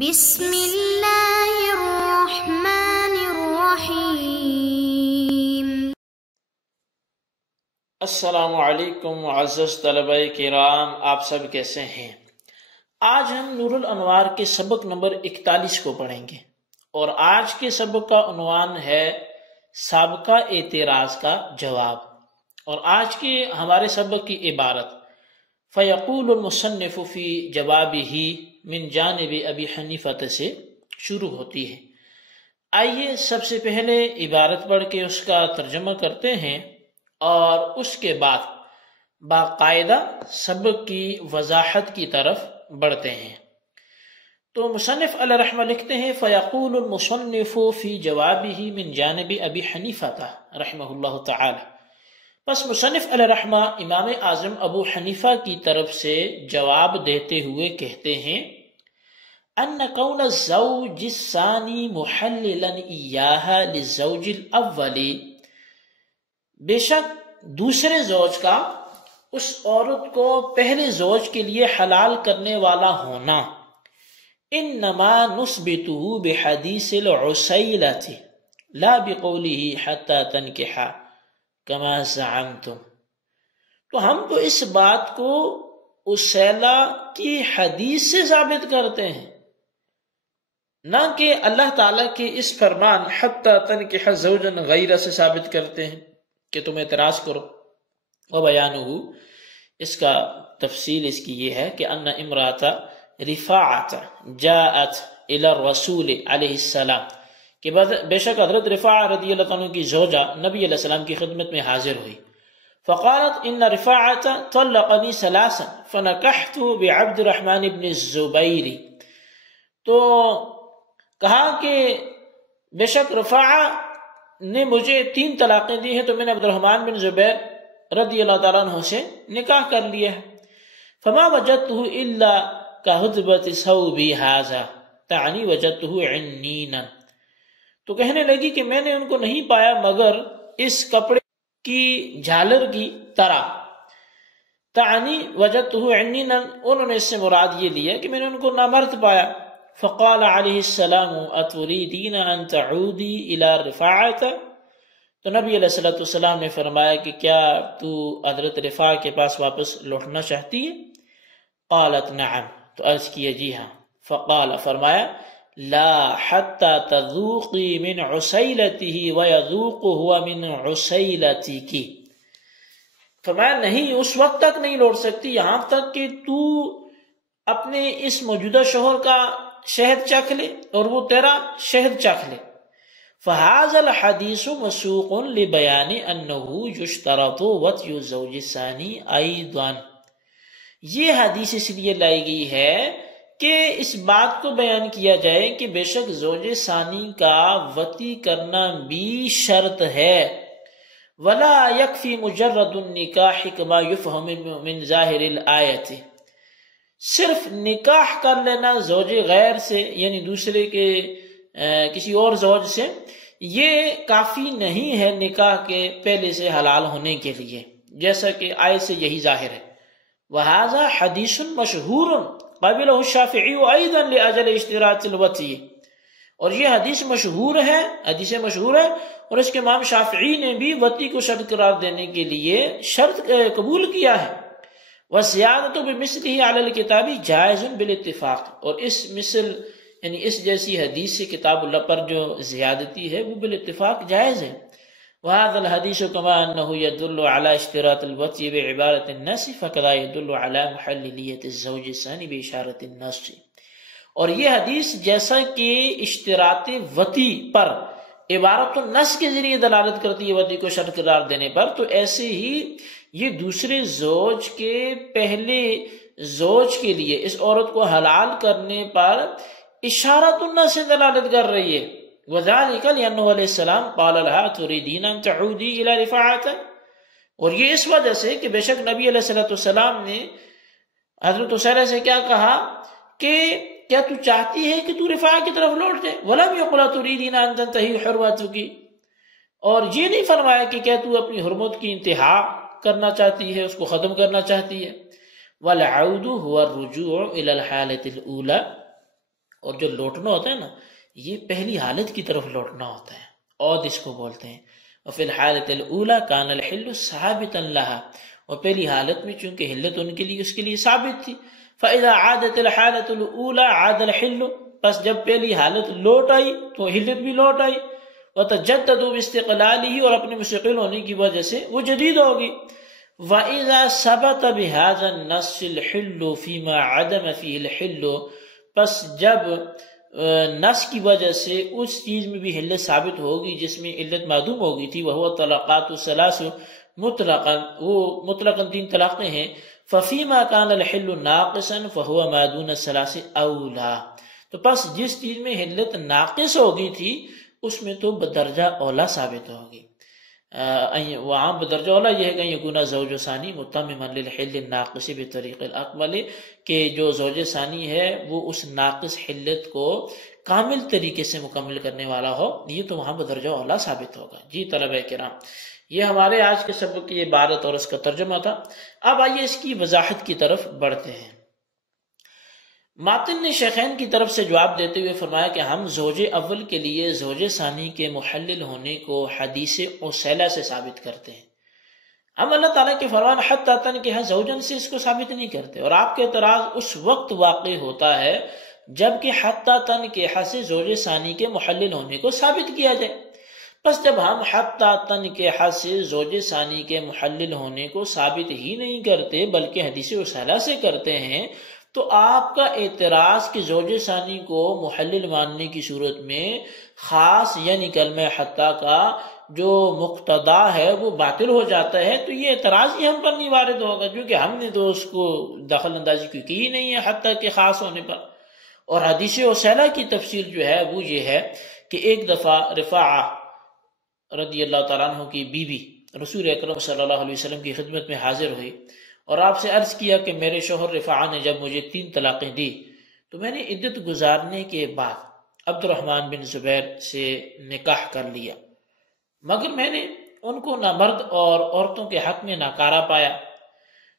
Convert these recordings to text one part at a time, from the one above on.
بسم اللہ الرحمن الرحیم۔ السلام علیکم معزز طلبہ کرام، آپ سب کیسے ہیں؟ آج ہم نور الانوار کے سبق نمبر 41 کو پڑھیں گے، اور آج کے سبق کا عنوان ہے سابقہ اعتراض کا جواب۔ اور آج کے ہمارے سبق کی عبارت فیقول المصنف فی جوابہ من جانب ابی حنیفہ سے شروع ہوتی ہے۔ آئیے سب سے پہلے عبارت پڑھ کے اس کا ترجمہ کرتے ہیں اور اس کے بعد باقاعدہ سبق کی وضاحت کی طرف بڑھتے ہیں۔ تو مصنف علیہ رحمہ لکھتے ہیں فیقول المصنف فی جوابہ من جانب ابی حنیفہ رحمہ اللہ تعالی، پس مصنف علیہ رحمہ امام اعظم ابو حنیفہ کی طرف سے جواب دیتے ہوئے کہتے ہیں ان قول الزوج الثانی محللا ایاہا للزوج الاولی، بے شک دوسرے زوج کا اس عورت کو پہلے زوج کے لیے حلال کرنے والا ہونا انما نثبتہ بحدیث العسیلۃ لا بقولہ حتی تنکح کما زعمتم، تو ہم تو اس بات کو عسیلہ کی حدیث سے ثابت کرتے ہیں، نہ کہ اللہ تعالیٰ کے اس فرمان حتی تنکح زوجا غیرہ سے ثابت کرتے ہیں کہ تم اعتراض کرو۔ وبیانہ، اس کا تفصیل اس کی یہ ہے کہ ان امرأۃ رفاعۃ جاءت الی الرسول علیہ السلام، کہ بے شک حضرت رفاعہ رضی اللہ عنہ کی زوجہ نبی علیہ السلام کی خدمت میں حاضر ہوئی۔ فقالت ان رفاعۃ طلقنی ثلاثا فنکحت بعبد الرحمن بن الزبیر، تو کہا کہ بے شک رفاعہ نے مجھے 3 طلاقیں دی ہیں، تو میں نے عبد الرحمن بن زبیر رضی اللہ تعالیٰ عنہ سے نکاح کر لیا ہے۔ فما وجدته الا كهدبة ثوبي هذا تعني وجدته عنينا، تو کہنے لگی کہ میں نے ان کو نہیں پایا مگر اس کپڑے کی جھالر کی طرح، تعنی وجدته عنینا، انہوں نے اس سے مراد یہ لیا کہ میں نے ان کو نامرد پایا۔ فقال علیہ السلام اتريدين ان تعودي الى رفاعۃ، تو نبی علیہ السلام نے فرمایا کہ کیا تو حضرت رفاع کے پاس واپس لوٹنا چاہتی ہے؟ قالت نعم، تو عرض کیا جی ہاں۔ فقال، فرمایا لا حتی تذوقی من عسیلته ویذوق هو من عسیلتک، فرمایا نہیں، اس وقت تک نہیں لوٹ سکتی یہاں تک کہ تو اپنے اس موجودہ شوہر کا شہد چکھ لے اور وہ تیرا شہد چکھ لے۔ فهذا الحدیث مسوق لبیان انه یشترط وطی الزوج الثانی ایضا، یہ حدیث اس لیے لائی گئی ہے کہ اس بات کو بیان کیا جائے کہ بے شک زوج ثانی کا وطی کرنا بھی شرط ہے۔ ولا یکفی مجرد النکاح کما یفہم من ظاہر الآیت، صرف نکاح کر لینا زوج غیر سے یعنی دوسرے کے کسی اور زوج سے، یہ کافی نہیں ہے نکاح کے پہلے سے حلال ہونے کے لیے، جیسا کہ آیت سے یہی ظاہر ہے۔ وَهَذَا حَدِيثٌ مَشْهُورٌ قَبِلَهُ الشَّافِعِيُّ أَيْضًا لِأَجْلِ اشْتِرَاطِ الْوَطْءِ، اور یہ حدیث مشہور ہے، حدیث مشہور ہے، اور اس کے امام شافعی نے بھی وطی کو شرط قرار دینے کے لیے شرط قبول کیا ہے۔ وَزِيَادَةُ بِمِثْلِهِ عَلَى الْكِتَابِ جَائِزٌ بِالْاتِّفَاقِ، اور اس مثل یعنی اس جیسی حدیث سے کتاب اللہ پر جو زیادتی ہے وہ بالاتفاق جائز ہے۔ وهذا الحديث كما انه يدل على اشتراط الوطء بعبارة النص فكذا يدل على محللية الزوج الثاني بإشارة النص، اور یہ حدیث جیسا کہ اشتراط وطی پر عبارت النص کے ذریعے دلالت کرتی ہے وطی کو شرط قرار دینے پر، تو ایسے ہی یہ دوسرے زوج کے پہلے زوج کے لیے اس عورت کو حلال کرنے پر اشارت النص سے دلالت کر رہی ہے۔ وَذَلِكَ لِأَنَّهُ علیہ السلام قَالَ لَهَا تُرِيدِينَ أَن تَعُودِي إِلَى رِفَاعَةَ، اور یہ اس وجہ سے کہ بے شک نبی علیہ السلام نے حضرت عسیلہ سے کیا کہا کہ کیا تو چاہتی ہے کہ تو رفاع کی طرف لوٹ جائے؟ وَلَمْ يَقُلْ تُرِيدِينَ أَن تَنْتَهِي حُرْمَتُكِ، اور یہ نہیں فرمایا کہ کیا تو اپنی حرمت کی انتہا کرنا چاہتی ہے، اس کو ختم کرنا چاہتی ہے۔ وَالْعَوْدُ هُوَ الرُّجُوعُ إِلَى الْحَالَةِ الْأُولَى، اور جو لوٹنا ہوتا ہے نا، یہ پہلی حالت کی طرف لوٹنا ہوتا ہے، عود اس کو بولتے ہیں۔ وفی الحالۃ الاولی کان الحل ثابتا لها، اور پہلی حالت میں چونکہ حلت ان کے لیے اس کے لیے ثابت تھی۔ فاذا عادت الحالۃ الاولی عاد الحل، پس جب پہلی حالت لوٹ آئی تو حلت بھی لوٹ آئی۔ وتجدد باستقلالہ، اور اپنے مستقل ہونے کی وجہ سے وہ جدید ہوگی۔ وَإِذَا ثَبَتَ بِهَذَا النَّصِّ الْحِلُّ فِيمَا عَدَمَ فِيهِ الْحِلُّ، پس جب نص کی وجہ سے اس چیز میں بھی حلت ثابت ہوگی جس میں علت معدوم ہوگی تھی، وَهُوَ طَلَقَاتُ الثَّلَاثُ مطلقاً، وہ مطلقاً 3 طلاقیں ہیں، فَفِيمَا كَانَ الْحِلُّ نَاقِصًا فَهُوَ مَا دُونَ الثَّلَاثِ أَوْلَى، تو پس جس چیز میں حلت ناقص ہوگی تھی اس میں تو بدرجہ اولا ثابت ہوگی۔ وہاں بدرجہ اولا یہ ہے کہ یکون زوج ثانی متمما للحل الناقص بطریق الاکمل، کہ جو زوج ثانی ہے وہ اس ناقص حلت کو کامل طریقے سے مکمل کرنے والا ہو، یہ تو وہاں بدرجہ اولا ثابت ہوگا۔ جی طلبہ کرام، یہ ہمارے آج کے سبق کی عبارت اور اس کا ترجمہ تھا۔ اب آئیے اس کی وضاحت کی طرف بڑھتے ہیں۔ ماتن نے شیخین کی طرف سے جواب دیتے ہوئے فرمایا کہ ہم زوج اول کے لیے زوج ثانی کے محلل ہونے کو حدیث عسیلہ سے ثابت کرتے ہیں، ہم اللہ تعالیٰ کے فرمان حتی تنکح زوجن سے اس کو ثابت نہیں کرتے، اور آپ کے اعتراض اس وقت واقع ہوتا ہے جب کہ حتی تنکح سے زوج ثانی کے محلل ہونے کو ثابت کیا جائے۔ پس جب ہم حتی تنکح سے زوج ثانی کے محلل ہونے کو ثابت ہی نہیں کرتے بلکہ حدیث عسیلہ سے کرتے ہیں، تو آپ کا اعتراض کہ زوج ثانی کو محلل ماننے کی صورت میں خاص یعنی کلمہ حتی کا جو مقتضا ہے وہ باطل ہو جاتا ہے، تو یہ اعتراض ہی ہم پر نہیں وارد ہوگا، کیونکہ ہم نے تو اس کو دخل اندازی کی ہی نہیں ہے حتی کے خاص ہونے پر۔ اور حدیث عسیلہ کی تفصیل جو ہے وہ یہ ہے کہ ایک دفعہ رفاعہ رضی اللہ تعالیٰ عنہ کی بیوی رسول اکرم صلی اللہ علیہ وسلم کی خدمت میں حاضر ہوئی اور آپ سے عرض کیا کہ میرے شوہر رفاعہ نے جب مجھے 3 طلاقیں دی تو میں نے عدت گزارنے کے بعد عبد الرحمن بن زبیر سے نکاح کر لیا، مگر میں نے ان کو نہ مرد اور عورتوں کے حق میں ناکارہ پایا۔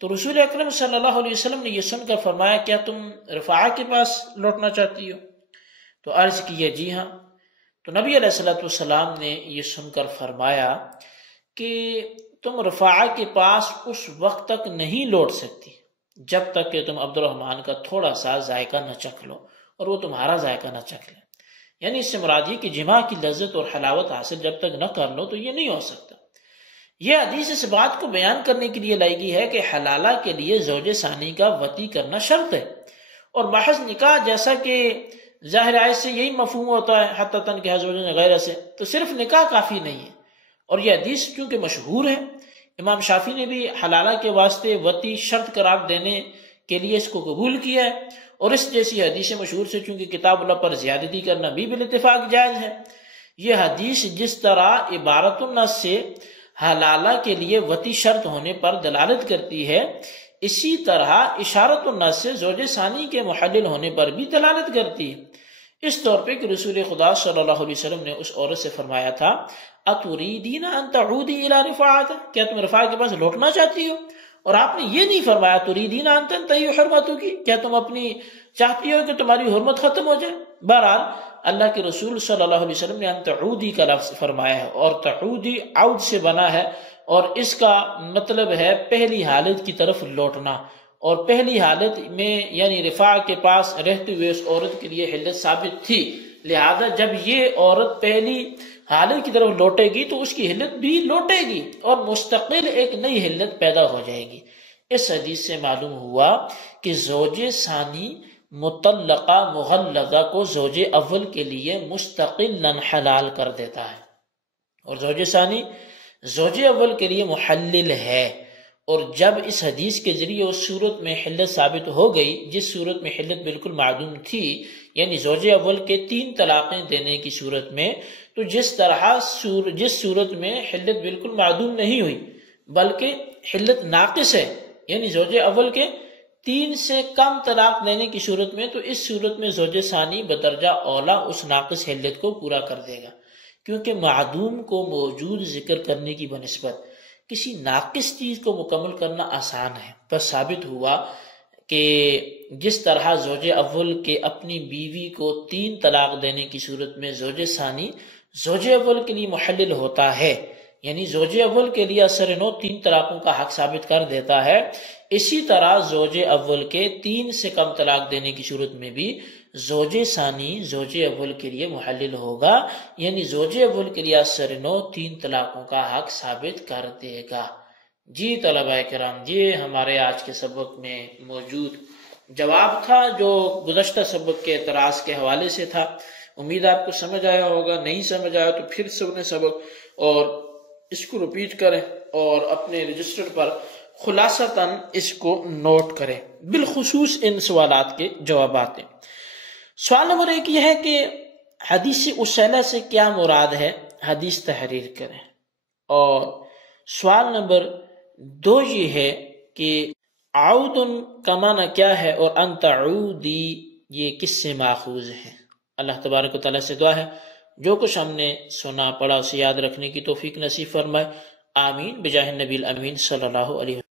تو رسول اکرم صلی اللہ علیہ وسلم نے یہ سن کر فرمایا کیا تم رفاعہ کے پاس لوٹنا چاہتی ہو؟ تو عرض کیا جی ہاں۔ تو نبی علیہ السلام نے یہ سن کر فرمایا کہ تم رفاعہ کے پاس اس وقت تک نہیں لوٹ سکتی جب تک کہ تم عبد الرحمن کا تھوڑا سا ذائقہ نہ چکھ لو اور وہ تمہارا ذائقہ نہ چکھ لے، یعنی اس سے مراد یہ کہ جماع کی لذت اور حلاوت حاصل جب تک نہ کر لو تو یہ نہیں ہو سکتا۔ یہ حدیث اس بات کو بیان کرنے کے لیے لائی گئی ہے کہ حلالہ کے لیے زوج ثانی کا وطی کرنا شرط ہے، اور محض نکاح جیسا کہ ظاہر آیت سے یہی مفہوم ہوتا ہے حتی تنکح زوجن غیرہ سے، تو صرف نکاح کافی نہیں ہے۔ اور یہ حدیث چونکہ مشہور ہے، امام شافعی نے بھی حلالہ کے واسطے وطی شرط قرار دینے کے لیے اس کو قبول کیا ہے، اور اس جیسی حدیث مشہور سے چونکہ کتاب اللہ پر زیادتی کرنا بھی بالاتفاق جائز ہے۔ یہ حدیث جس طرح عبارت النص سے حلالہ کے لیے وطی شرط ہونے پر دلالت کرتی ہے، اسی طرح اشارت النص سے زوج ثانی کے محلل ہونے پر بھی دلالت کرتی ہے، اس طور پہ کہ رسول خدا صلی اللہ علیہ وسلم نے اس عورت سے فرمایا تھا اتریدین ان تعودی الی رفاعۃ، کیا تم رفاعہ کے پاس لوٹنا چاہتی ہو؟ اور آپ نے یہ نہیں فرمایا تریدین ان تنتہی حرمتک، کیا تم اپنی چاہتی ہو کہ تمہاری حرمت ختم ہو جائے؟ بہرحال اللہ کے رسول صلی اللہ علیہ وسلم نے ان تعودی کا لفظ فرمایا ہے، اور تعودی عود سے بنا ہے، اور اس کا مطلب ہے پہلی حالت کی طرف لوٹنا، اور پہلی حالت میں یعنی رفاع کے پاس رہتے ہوئے اس عورت کے لیے حلت ثابت تھی، لہذا جب یہ عورت پہلی حالت کی طرف لوٹے گی تو اس کی حلت بھی لوٹے گی اور مستقل ایک نئی حلت پیدا ہو جائے گی۔ اس حدیث سے معلوم ہوا کہ زوج ثانی مطلقہ مغلظہ کو زوج اول کے لیے مستقلاً حلال کر دیتا ہے، اور زوج ثانی زوج اول کے لیے محلل ہے۔ اور جب اس حدیث کے ذریعے اس صورت میں حلت ثابت ہو گئی جس صورت میں حلت بالکل معدوم تھی، یعنی زوج اول کے 3 طلاقیں دینے کی صورت میں، تو جس صورت میں حلت بالکل معدوم نہیں ہوئی بلکہ حلت ناقص ہے، یعنی زوج اول کے 3 سے کم طلاق دینے کی صورت میں، تو اس صورت میں زوج ثانی بدرجہ اولا اس ناقص حلت کو پورا کر دے گا، کیونکہ معدوم کو موجود ذکر کرنے کی بنسبت کسی ناقص چیز کو مکمل کرنا آسان ہے۔ بس ثابت ہوا کہ جس طرح زوج اول کے اپنی بیوی کو 3 طلاق دینے کی صورت میں زوج ثانی زوج اول کے لیے محلل ہوتا ہے، یعنی زوج اول کے لیے اثر نو 3 طلاقوں کا حق ثابت کر دیتا ہے، اسی طرح زوج اول کے 3 سے کم طلاق دینے کی صورت میں بھی زوج ثانی زوج اول کے لیے محلل ہوگا، یعنی زوج اول کے لیے اثر نو 3 طلاقوں کا حق ثابت کر دے گا۔ جی طلباء کرام، یہ ہمارے آج کے سبق میں موجود جواب تھا جو گزشتہ سبق کے اعتراض کے حوالے سے تھا۔ امید آپ کو سمجھ آیا ہوگا، نہیں سمجھ آیا تو پھر سنیں سبق اور اس کو رپیٹ کریں اور اپنے رجسٹر پر خلاصتاً اس کو نوٹ کریں، بالخصوص ان سوالات کے جوابات ہیں۔ سوال نمبر 1 یہ ہے کہ حدیث اسیلہ سے کیا مراد ہے؟ حدیث تحریر کریں۔ اور سوال نمبر 2 یہ ہے کہ عود کا معنی کیا ہے اور انت عودی یہ کس سے ماخوذ ہے؟ اللہ تبارک و تعالیٰ سے دعا ہے جو کچھ ہم نے سنا پڑھا اسے یاد رکھنے کی توفیق نصیب فرمائے، آمین بجاہ النبی الامین صلی اللہ علیہ وسلم۔